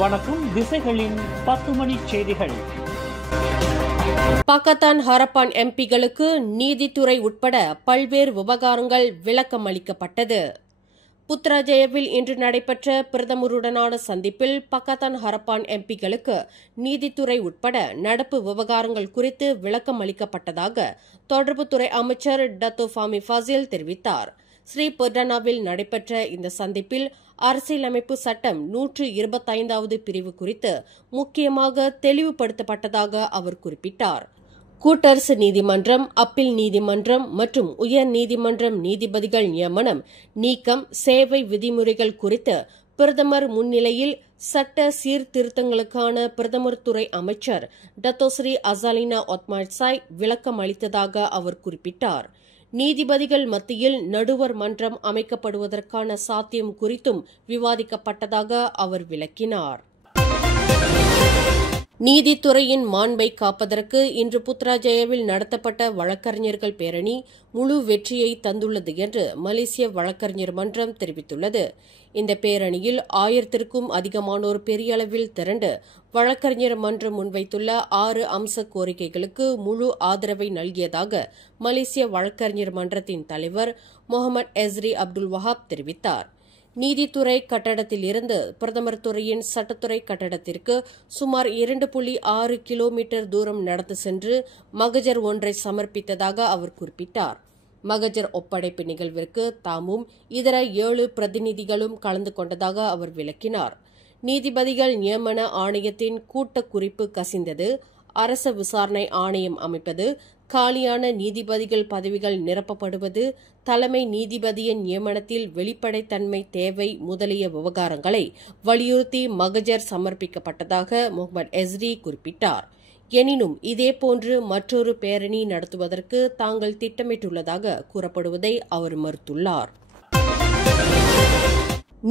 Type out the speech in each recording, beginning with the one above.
வணக்கம். திசைகளின் 10 மணி செய்திகள். பாகிஸ்தான் ஹரப்பான் எம்பிகளுக்கு நீதித்துறை உட்பட பல்வேறு விவகாரங்கள் விளக்கம் அளிக்கப்பட்டது. புத்ராஜயாவில் இன்று நடைபெற்ற பிரதமருடனான சந்திப்பில் பாகிஸ்தான் ஹரப்பான் எம்பிகளுக்கு நீதித்துறை உட்பட நடப்பு விவகாரங்கள் குறித்து விளக்கம் அளிக்கப்பட்டதாக தொடர்புத்துறை அமைச்சர் டத்தோ ஃபாமி ஃபாசில் தெரிவித்தார். ஸ்ரீபெர்டானாவில் நடைபெற்ற இந்த சந்திப்பில் அரசியலமைப்பு சட்டம் 125வது பிரிவு குறித்து முக்கியமாக தெளிவுபடுத்தப்பட்டதாக அவர் குறிப்பிட்டார். கூட்டரசு நீதிமன்றம், அப்பீல் நீதிமன்றம் மற்றும் உயர் நீதிமன்றம் நீதிபதிகள் நியமனம், நீக்கம், சேவை விதிமுறைகள் குறித்து பிரதமர் முன்னிலையில் சட்ட சீர்திருத்தங்களுக்கான பிரதமர் துறை அமைச்சர் டத்தோஸ்ரீ அசாலினா ஒத்மாட்சாய் விளக்கம் அளித்ததாக அவர் குறிப்பிட்டார். நீதிபதிகள் மத்தியில் நடுவர் மன்றம் அமைக்கப்படுவதற்கான சாத்தியம் குறித்தும் விவாதிக்கப்பட்டதாக அவர் விளக்கினார். நீதித்துறையின் மாண்பை காப்பதற்கு இன்று புத்ராஜயாவில் நடத்தப்பட்ட வழக்கறிஞர்கள் பேரணி முழு வெற்றியை தந்துள்ளது என்று மலேசிய வழக்கறிஞர் மன்றம் தெரிவித்துள்ளது. இந்த பேரணியில் 1000க்கும் அதிகமானோர் பெரிய அளவில் திரண்டு வழக்கறிஞர் மன்றம் முன்வைத்துள்ள 6 அம்ச கோரிக்கைகளுக்கு முழு ஆதரவை நல்கியதாக மலேசிய வழக்கறிஞர் மன்றத்தின் தலைவர் முகமது எஸ்ரி அப்துல் வஹாப் தெரிவித்தார். நீதித்துறை கட்டடத்திலிருந்து பிரதமர் துறையின் சட்டத்துறை கட்டடத்திற்கு சுமார் 2.6 கிலோமீட்டர் தூரம் நடந்து சென்று மகஜர் ஒன்றை சமர்ப்பித்ததாக அவர் குறிப்பிட்டார். மகஜர் ஒப்படைப்பு நிகழ்விற்கு தாமும் இதர 7 பிரதிநிதிகளும் கலந்து கொண்டதாக அவர் விளக்கினார். நீதிபதிகள் நியமன ஆணையத்தின் கூட்ட குறிப்பு கசிந்தது, அரச விசாரணை ஆணையம் அமைப்பது, காலியான நீதிபதிகள் பதவிகள் நிரப்பப்படுவது, தலைமை நீதிபதியின் நியமனத்தில் வெளிப்படைத்தன்மை தேவை முதலிய விவகாரங்களை வலியுறுத்தி மகஜர் சமர்ப்பிக்கப்பட்டதாக முகமது எஸ்ரி குறிப்பிட்டார். எனினும் இதேபோன்று மற்றொரு பேரணி நடத்துவதற்கு தாங்கள் திட்டமிட்டுள்ளதாக கூறப்படுவதை அவர் மறுத்துள்ளார்.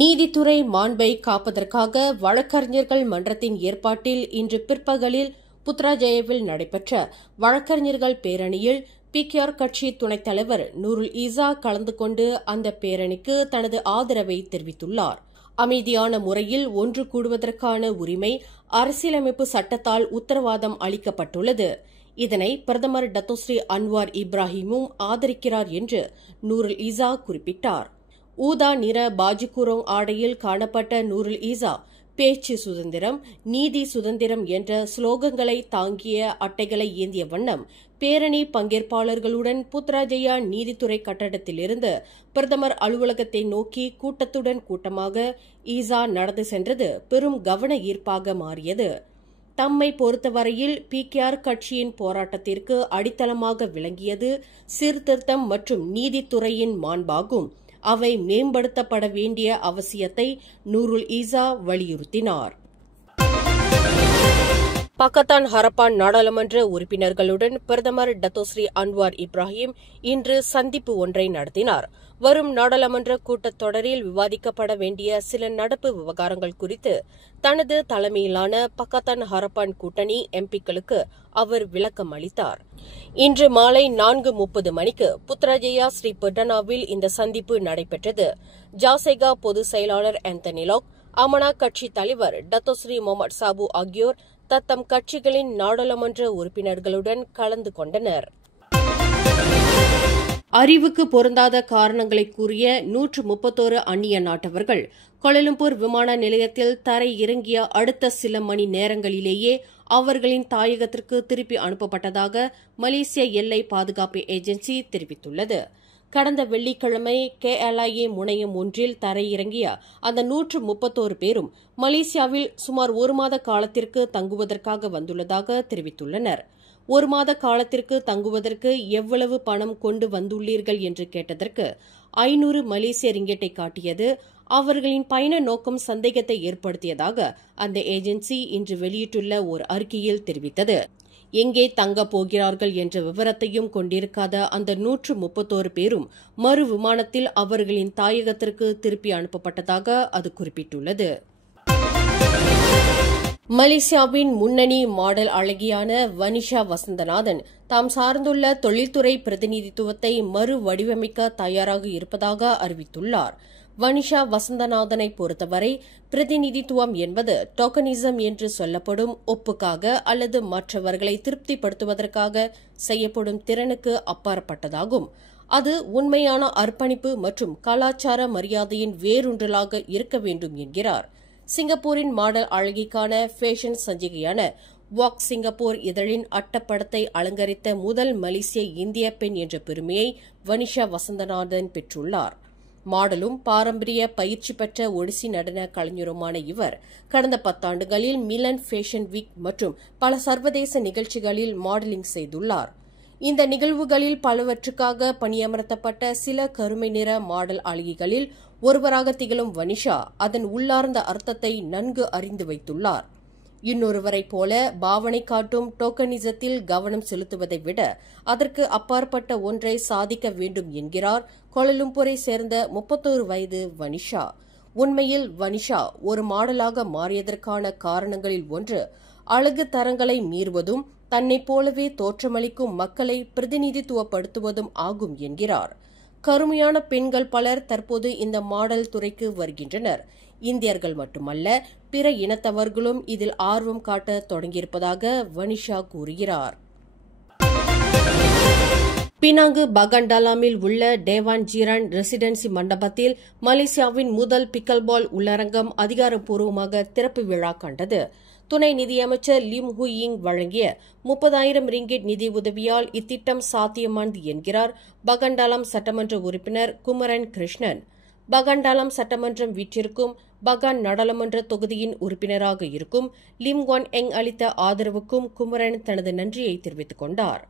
நீதித்துறை மாண்பை காப்பதற்காக வழக்கறிஞர்கள் மன்றத்தின் ஏற்பாட்டில் இன்று பிற்பகலில் புத்ராஜயாவில் நடைபெற்ற வழக்கறிஞர்கள் பேரணியில் பிகேஆர் கட்சி துணைத் தலைவர் நூருல் ஈசா கலந்து கொண்டு அந்த பேரணிக்கு தனது ஆதரவை தெரிவித்துள்ளார். அமைதியான முறையில் ஒன்று கூடுவதற்கான உரிமை அரசியலமைப்பு சட்டத்தால் உத்தரவாதம் அளிக்கப்பட்டுள்ளது. இதனை பிரதமர் டத்தோஸ்ரீ அன்வார் இப்ராஹிமும் ஆதரிக்கிறார் என்று நூருல் ஈசா குறிப்பிட்டார். ஊதா நிற பாஜிகுரோங் ஆடையில் காணப்பட்ட நூருல் ஈசா பேச்சு சுதந்திரம், நீதி சுதந்திரம் என்ற ஸ்லோகங்களை தாங்கிய அட்டைகளை ஏந்திய வண்ணம் பேரணி பங்கேற்பாளர்களுடன் புத்ராஜயா நீதித்துறை கட்டடத்திலிருந்து பிரதமர் அலுவலகத்தை நோக்கி கூட்டத்துடன் கூட்டமாக ஈசா நடந்து சென்றது பெரும் கவன ஈர்ப்பாக மாறியது. தம்மை பொறுத்தவரையில் பிகேஆர் கட்சியின் போராட்டத்திற்கு அடித்தளமாக விளங்கியது சீர்திருத்தம் மற்றும் நீதித்துறையின் மாண்பாகும். அவை மேம்படுத்தப்பட வேண்டிய அவசியத்தை நூருல் ஈசா வலியுறுத்தினார். பாகிஸ்தான் ஹரப்பான் நாடாளுமன்ற உறுப்பினர்களுடன் பிரதமர் டத்தோஸ்ரீ அன்வார் இப்ராஹிம் இன்று சந்திப்பு ஒன்றை நடத்தினார். வரும் நாடாளுமன்ற கூட்டத்தொடரில் விவாதிக்கப்பட வேண்டிய சில நடப்பு விவகாரங்கள் குறித்து தனது தலைமையிலான பாகிஸ்தான் ஹரப்பான் கூட்டணி எம்பிக்களுக்கு அவர் விளக்கம் அளித்தார். இன்று மாலை 4:30 மணிக்கு புத்ராஜயா ஸ்ரீபெர்டானாவில் இந்த சந்திப்பு நடைபெற்றது. ஜாசைகா பொதுச் செயலாளர் ஆந்தனி லாக், அமனா கட்சி தலைவர் டத்தோஸ்ரீ முகமது சாபு ஆகியோர் தத்தம் கட்சிகளின் நாடாளுமன்ற உறுப்பினர்களுடன் கலந்து கொண்டனர். அறிவுக்கு பொருந்தாத காரணங்களை கூறிய 131 அந்நிய நாட்டவர்கள் கோலாலம்பூர் விமான நிலையத்தில் தரை இறங்கிய அடுத்த சில மணி நேரங்களிலேயே அவர்களின் தாயகத்திற்கு திருப்பி அனுப்பப்பட்டதாக மலேசிய எல்லை பாதுகாப்பு ஏஜென்சி தெரிவித்துள்ளது. கடந்த வெள்ளிக்கிழமை KLIA முனையம் ஒன்றில் தரையிறங்கிய அந்த 131 பேரும் மலேசியாவில் சுமார் 1 மாத காலத்திற்கு தங்குவதற்காக வந்துள்ளதாக தெரிவித்துள்ளனர். 1 மாத காலத்திற்கு தங்குவதற்கு எவ்வளவு பணம் கொண்டு வந்துள்ளீர்கள் என்று கேட்டதற்கு 500 மலேசிய ரிங்கெட்டை காட்டியது. அவர்களின் பயண நோக்கம் சந்தேகத்தை ஏற்படுத்தியதாக அந்த ஏஜென்சி இன்று வெளியிட்டுள்ள ஒரு அறிக்கையில் தெரிவித்தது. எங்கே தங்கப் போகிறார்கள் என்ற விவரத்தையும் கொண்டிருக்காத அந்த 131 பேரும் மறு விமானத்தில் அவர்களின் தாயகத்திற்கு திருப்பி அனுப்பப்பட்டதாக அது குறிப்பிட்டுள்ளது. மலேசியாவின் முன்னணி மாடல் அழகியான வனிஷா வசந்தநாதன் தாம் சார்ந்துள்ள தொழில்துறை பிரதிநிதித்துவத்தை மறு வடிவமைக்க தயாராக இருப்பதாக அறிவித்துள்ளார். வனிஷா வசந்தநாதனை பொறுத்தவரை பிரதிநிதித்துவம் என்பது டோக்கனிசம் என்று சொல்லப்படும் ஒப்புக்காக அல்லது மற்றவர்களை திருப்திப்படுத்துவதற்காக செய்யப்படும் திறனுக்கு அப்பாற்பட்டதாகும். அது உண்மையான அர்ப்பணிப்பு மற்றும் கலாச்சார மரியாதையின் வேரூன்றலாக இருக்க வேண்டும் என்கிறார். சிங்கப்பூரின் மாடல் அழகிக்கான ஃபேஷன் சஞ்சிகையான வாக் சிங்கப்பூர் இதழின் அட்டப்படத்தை அலங்கரித்த முதல் மலேசிய இந்திய பெண் என்ற பெருமையை வனிஷா வசந்தநாதன் பெற்றுள்ளார். மாடலும் பாரம்பரிய பயிற்சி பெற்ற ஒடிசி நடன கலைஞருமான இவர் கடந்த 10 ஆண்டுகளில் மிலன் ஃபேஷன் வீக் மற்றும் பல சர்வதேச நிகழ்ச்சிகளில் மாடலிங் செய்துள்ளார். இந்த நிகழ்வுகளில் பலவற்றுக்காக பணியமர்த்தப்பட்ட சில கருமை நிற மாடல் அழகிகளில் ஒருவராக திகழும் வனிஷா அதன் உள்ளார்ந்த அர்த்தத்தை நன்கு அறிந்து வைத்துள்ளார். இன்னொருவரைப் போல பாவனை காட்டும் டோக்கனிசத்தில் கவனம் செலுத்துவதை விட அதற்கு அப்பாற்பட்ட ஒன்றை சாதிக்க வேண்டும் என்கிறார் கோலாலம்பூரை சேர்ந்த 31 வயது வனிஷா. உண்மையில் வனிஷா ஒரு மாடலாக மாறியதற்கான காரணங்களில் ஒன்று அழகு தரங்களை மீறுவதும் தன்னைப் போலவே தோற்றமளிக்கும் மக்களை பிரதிநிதித்துவப்படுத்துவதும் ஆகும் என்கிறார். கருமையான பெண்கள் பலர் தற்போது இந்த மாடல் துறைக்கு வருகின்றனர். இந்தியர்கள் மட்டுமல்ல, பிற இனத்தவர்களும் இதில் ஆர்வம் காட்ட தொடங்கியிருப்பதாக வனிஷா கூறுகிறார். பினாங்கு பகண்டாலாமில் உள்ள டேவான் ஜீரான் ரெசிடென்சி மண்டபத்தில் மலேசியாவின் முதல் பிக்கல்பால் உள்ளரங்கம் அதிகாரப்பூர்வமாக திறப்பு விழா கண்டது. துணை நிதியமைச்சர் லிம் ஹுயிங் வழங்கிய 30,000 ரிங்கிட் நிதி உதவியால் இத்திட்டம் சாத்தியமானது என்கிறார் பகண்டாலம் சட்டமன்ற உறுப்பினர் குமரன் கிருஷ்ணன். பகண்டாலம் சட்டமன்றம் வீற்றிருக்கும் பகான் நாடாளுமன்ற தொகுதியின் உறுப்பினராக இருக்கும் லிம் குவான் எங் அளித்த ஆதரவுக்கும் குமரன் தனது நன்றியை தெரிவித்துக் கொண்டார்.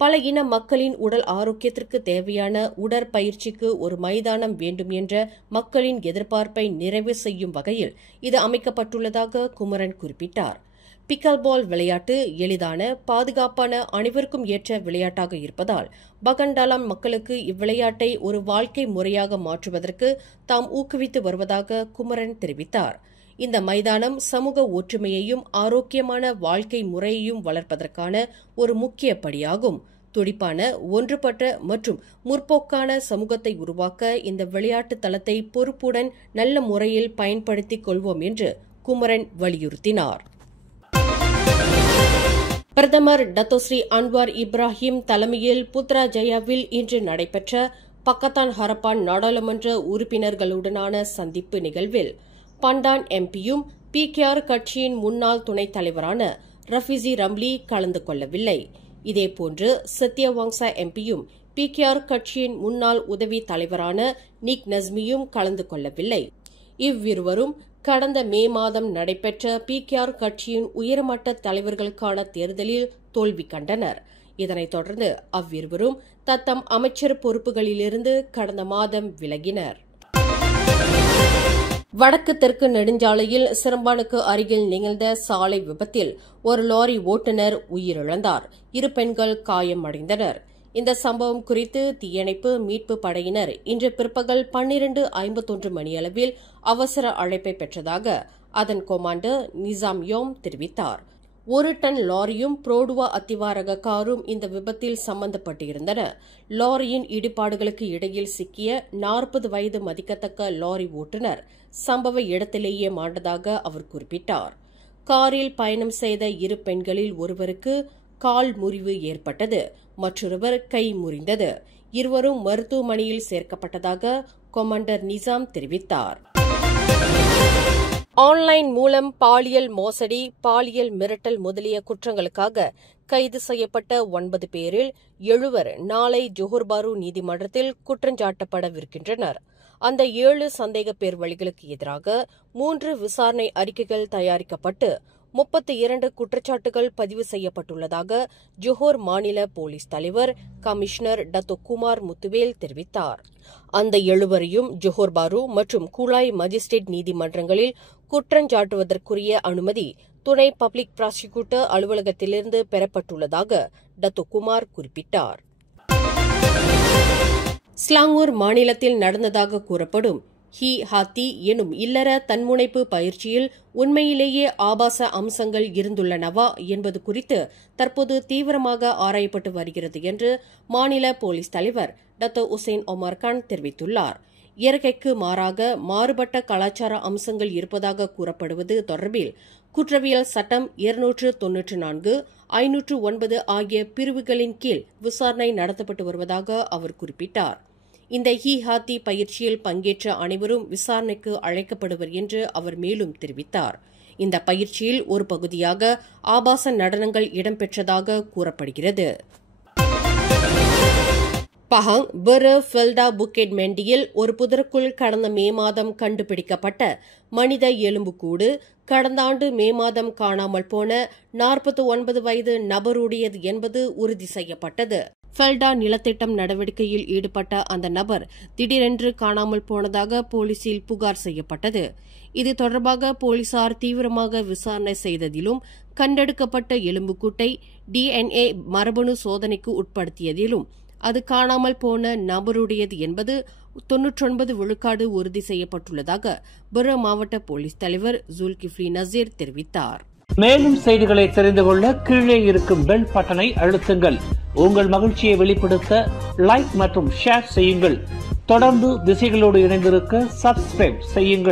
பல இன மக்களின் உடல் ஆரோக்கியத்திற்கு தேவையான உடற்பயிற்சிக்கு ஒரு மைதானம் வேண்டும் என்ற மக்களின் எதிர்பார்ப்பை நிறைவு செய்யும் வகையில் இது அமைக்கப்பட்டுள்ளதாக குமரன் குறிப்பிட்டார். பிக்கல் பால் விளையாட்டு எளிதான, பாதுகாப்பான, அனைவருக்கும் ஏற்ற விளையாட்டாக இருப்பதால் பகண்டாலம் மக்களுக்கு இவ்விளையாட்டை ஒரு வாழ்க்கை முறையாக மாற்றுவதற்கு தாம் ஊக்குவித்து வருவதாக குமரன் தெரிவித்தார். இந்த மைதானம் சமூக ஒற்றுமையையும் ஆரோக்கியமான வாழ்க்கை முறையையும் வளர்ப்பதற்கான ஒரு முக்கிய படியாகும். துடிப்பான, ஒன்றுபட்ட மற்றும் முற்போக்கான சமூகத்தை உருவாக்க இந்த விளையாட்டு தளத்தை பொறுப்புடன் நல்ல முறையில் பயன்படுத்திக் கொள்வோம் என்று குமரன் வலியுறுத்தினார். பிரதமர் டத்தோஸ்ரீ அன்வார் இப்ராஹிம் தலைமையில் புத்ராஜயாவில் இன்று நடைபெற்ற பக்கத்தான் ஹரப்பான் நாடாளுமன்ற உறுப்பினர்களுடனான சந்திப்பு நிகழ்வில் பண்டான் எம்பியும் PKR கட்சியின் முன்னாள் துணைத் தலைவரான ரஃபிசி ரம்லி கலந்து கொள்ளவில்லை. இதேபோன்று சத்யவாங்சா எம்பியும் PKR கட்சியின் முன்னாள் உதவி தலைவரான நிக் நஸ்மியும் கலந்து கொள்ளவில்லை. இவ்விருவரும் கடந்த மே மாதம் நடைபெற்ற PKR கட்சியின் உயர்மட்ட தலைவர்களுக்கான தேர்தலில் தோல்வி கண்டனர். இதனைத் தொடர்ந்து அவ்விருவரும் தத்தம் அமைச்சர் பொறுப்புகளிலிருந்து கடந்த மாதம் விலகினர். வடக்கு தெற்கு நெடுஞ்சாலையில் சிரம்பானுக்கு அருகில் நிகழ்ந்த சாலை விபத்தில் ஒரு லாரி ஓட்டுநர் உயிரிழந்தார். 2 பெண்கள் காயமடைந்தனர். இந்த சம்பவம் குறித்து தீயணைப்பு மீட்பு படையினர் இன்று பிற்பகல் 12:51 மணியளவில் அவசர அழைப்பை பெற்றதாக அதன் கொமாண்டர் நிசாம் யோம் தெரிவித்தார். 1 டன் லாரியும் புரோடுவா அத்திவாரக காரும் இந்த விபத்தில் சம்பந்தப்பட்டிருந்தன. லாரியின் இடிபாடுகளுக்கு இடையில் சிக்கிய 40 வயது மதிக்கத்தக்க லாரி ஓட்டுநர் சம்பவ இடத்திலேயே மாண்டதாக அவர் குறிப்பிட்டார். காரில் பயணம் செய்த 2 பெண்களில் ஒருவருக்கு கால் முறிவு ஏற்பட்டது, மற்றொருவர் கை முறிந்தது. இருவரும் மருத்துவமனையில் சேர்க்கப்பட்டதாக கொமாண்டர் நிசாம் தெரிவித்தார். ஆன்லைன் மூலம் பாலியல் மோசடி, பாலியல் மிரட்டல் முதலிய குற்றங்களுக்காக கைது செய்யப்பட்ட 9 பேரில் 7 நாளை ஜோஹர் பாரு நீதிமன்றத்தில் குற்றஞ்சாட்டப்படவிருக்கின்றனர். அந்த 7 சந்தேக பேர் வழிகளுக்கு எதிராக 3 விசாரணை அறிக்கைகள் தயாரிக்கப்பட்டு 32 குற்றச்சாட்டுகள் பதிவு செய்யப்பட்டுள்ளதாக ஜோஹர் மாநில போலீஸ் தலைவர் கமிஷனர் டத்தோ குமார் முத்துவேல் தெரிவித்தார். அந்த 7வரையும் ஜோஹர் பாரு மற்றும் கூலாய் மஜிஸ்ட்ரேட் நீதிமன்றங்களில் குற்றஞ்சாட்டுவதற்குரிய அனுமதி துணை பப்ளிக் பிராசிக்யூட்டர் அலுவலகத்திலிருந்து பெறப்பட்டுள்ளதாக டத்தோ குமார் குறிப்பிட்டார். ஸ்லாங்கூர் மாநிலத்தில் நடந்ததாக கூறப்படும் ஹி ஹாத்தி எனும் இல்லற தன்முனைப்பு பயிற்சியில் உண்மையிலேயே ஆபாச அம்சங்கள் இருந்துள்ளனவா என்பது குறித்து தற்போது தீவிரமாக ஆராயப்பட்டு வருகிறது என்று மாநில போலீஸ் தலைவர் டத்தோ உசேன் ஒமர் கான் தெரிவித்துள்ளார். இயற்கைக்கு மாறாக மாறுபட்ட கலாச்சார அம்சங்கள் இருப்பதாக கூறப்படுவது தொடர்பில் குற்றவியல் சட்டம் 294, 509 ஆகிய பிரிவுகளின் கீழ் விசாரணை நடத்தப்பட்டு வருவதாக அவர் குறிப்பிட்டார். இந்த ஹாத்தி பயிற்சியில் பங்கேற்ற அனைவரும் விசாரணைக்கு அழைக்கப்படுவர் என்று அவர் மேலும் தெரிவித்தார். இந்த பயிற்சியில் ஒரு பகுதியாக ஆபாச நடனங்கள் இடம்பெற்றதாக கூறப்படுகிறது. பஹாங் பெரு ஃபெல்டா புக்கெட் மெண்டியில் ஒரு புதருக்குள் கடந்த மே மாதம் கண்டுபிடிக்கப்பட்ட மனித எலும்புக்கூடு கடந்த ஆண்டு மே மாதம் காணாமல் போன 49 வயது நபருடையது என்பது உறுதி செய்யப்பட்டது. ஃபெல்டா நிலத்திட்டம் நடவடிக்கையில் ஈடுபட்ட அந்த நபர் திடீரென்று காணாமல் போனதாக போலீசில் புகார் செய்யப்பட்டது. இது தொடர்பாக போலீசார் தீவிரமாக விசாரணை செய்ததிலும் கண்டெடுக்கப்பட்ட எலும்புக்கூட்டை DNA மரபணு சோதனைக்கு உட்படுத்தியதிலும் அது காணாமல் போன நபருடையது என்பது 99 விழுக்காடு உறுதி செய்யப்பட்டுள்ளதாக பெரு மாவட்ட போலீஸ் தலைவர் ஜுல்கிஃப்லி நசீர் தெரிவித்தார். மேலும் செய்திகளை தெரிந்து கொள்ள கீழே இருக்கும் பெல் பட்டனை அழுத்துங்கள். உங்கள் மகிழ்ச்சியை வெளிப்படுத்த லைக் மற்றும் ஷேர் செய்யுங்கள். தொடர்ந்து திசைகளோடு இணைந்திருக்க சப்ஸ்கிரைப் செய்யுங்கள்.